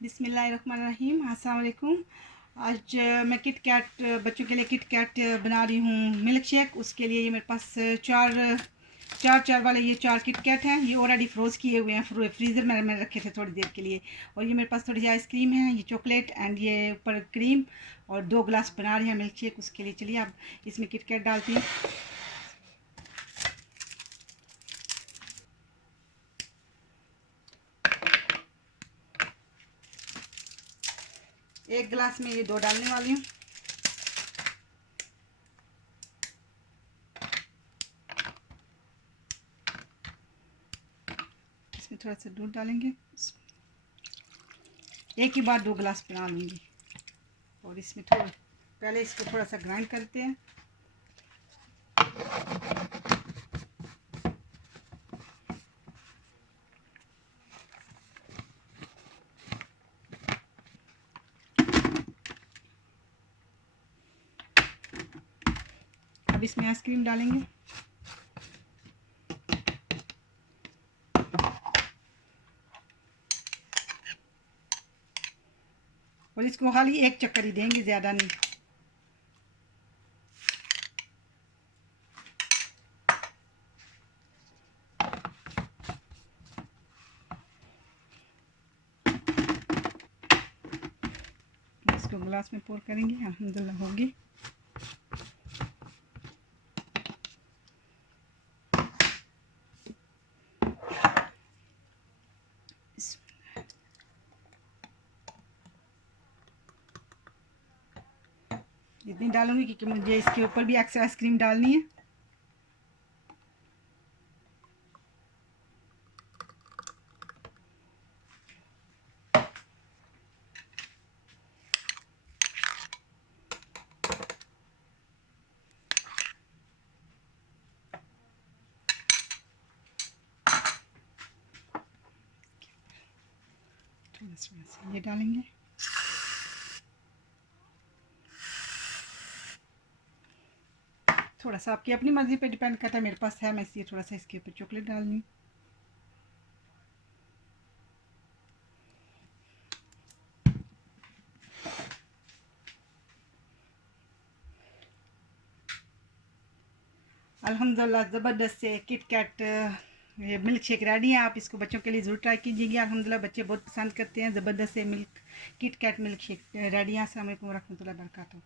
बिस्मिल्लाहिर्रहमानिर्रहीम। अस्सलाम वालेकुम। आज मैं किट कैट बच्चों के लिए किट कैट बना रही हूँ मिल्क शेक। उसके लिए ये मेरे पास चार वाले ये 4 किट कैट हैं। ये ऑलरेडी फ्रोज़ किए हुए हैं, फ्रीज़र में मैंने रखे थे थोड़ी देर के लिए। और ये मेरे पास थोड़ी सी आइसक्रीम है, ये चॉकलेट एंड ये ऊपर क्रीम, और 2 गिलास बना रहे हैं मिल्क शेक। उसके लिए चलिए अब इसमें किट कैट डालती हूँ। एक गिलास में ये 2 डालने वाली हूँ। इसमें थोड़ा सा दूध डालेंगे, एक ही बार 2 गिलास बना लूँगी। और इसमें पहले इसको थोड़ा सा ग्राइंड करते हैं। अब इसमें आइसक्रीम डालेंगे। और इसको खाली एक चक्कर ही देंगे, ज़्यादा नहीं। इसको गिलास में पोर करेंगे, अल्हम्दुलिल्लाह होगी। इतनी डालूंगी क्योंकि मुझे इसके ऊपर भी एक्स्ट्रा आइसक्रीम डालनी है। थोड़ा सा ये डालेंगे। थोड़ा सा आपकी अपनी मर्ज़ी पे डिपेंड करता है, मेरे पास है, मैं इसलिए थोड़ा सा इसके ऊपर चॉकलेट डालनी। अल्हम्दुलिल्लाह ज़बरदस्त से किट कैट ये मिल्क शेक रेडी है। आप इसको बच्चों के लिए ज़रूर ट्राई कीजिएगा। अल्हम्दुलिल्लाह बच्चे बहुत पसंद करते हैं। ज़बरदस्त से KitKat milkshake ready है। अस्सलाम वालेकुम व रहमतुल्लाहि व बरकातहू।